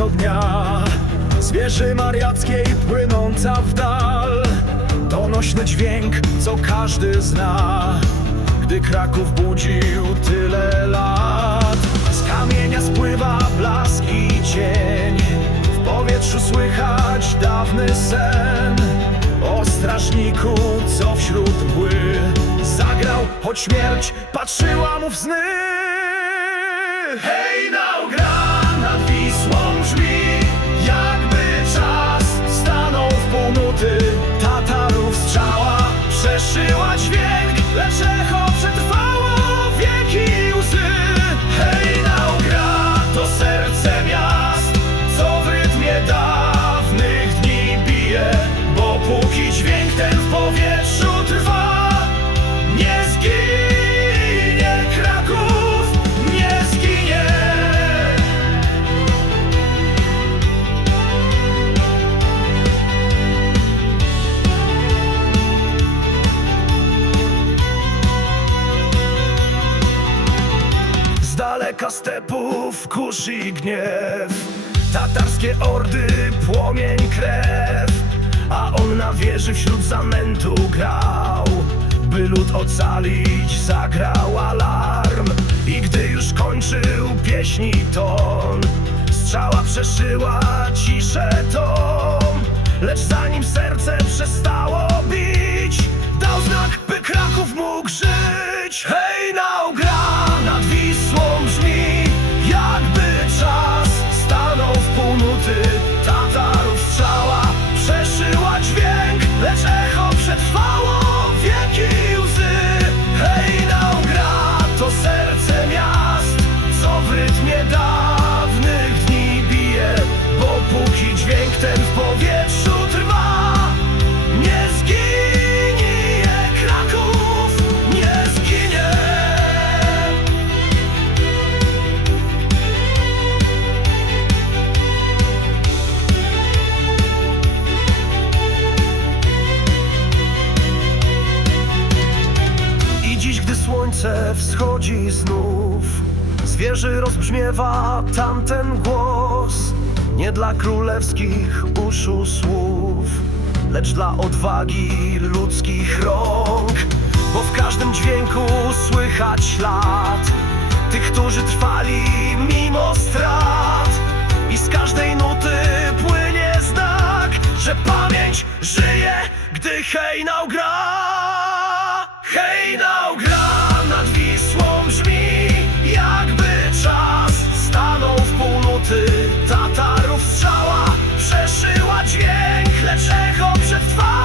co dnia. Z wieży mariackiej płynąca w dal. Donośny dźwięk, co każdy zna. Gdy Kraków budził tyle lat. Z kamienia spływa blask i cień. W powietrzu słychać dawny sen. O strażniku, co wśród mgły Zagrał, choć śmierć patrzyła mu w sny. Hej, gra w Daleka stepów kurz i gniew. Tatarskie ordy, płomień, krew. A on na wieży wśród zamętu grał By lud ocalić zagrał alarm. I gdy już kończył pieśni ton Strzała przeszyła ciszę tom. Lecz zanim serce przestało bić Dał znak, by Kraków mógł żyć somos livres. Słońce wschodzi znów. Z wieży rozbrzmiewa tamten głos Nie dla królewskich uszu słów Lecz dla odwagi ludzkich rąk. Bo w każdym dźwięku słychać ślad Tych, którzy trwali mimo strat. I z każdej nuty płynie znak Że pamięć żyje, gdy hejnał gra. Hej, now gra lecz echo przetrwa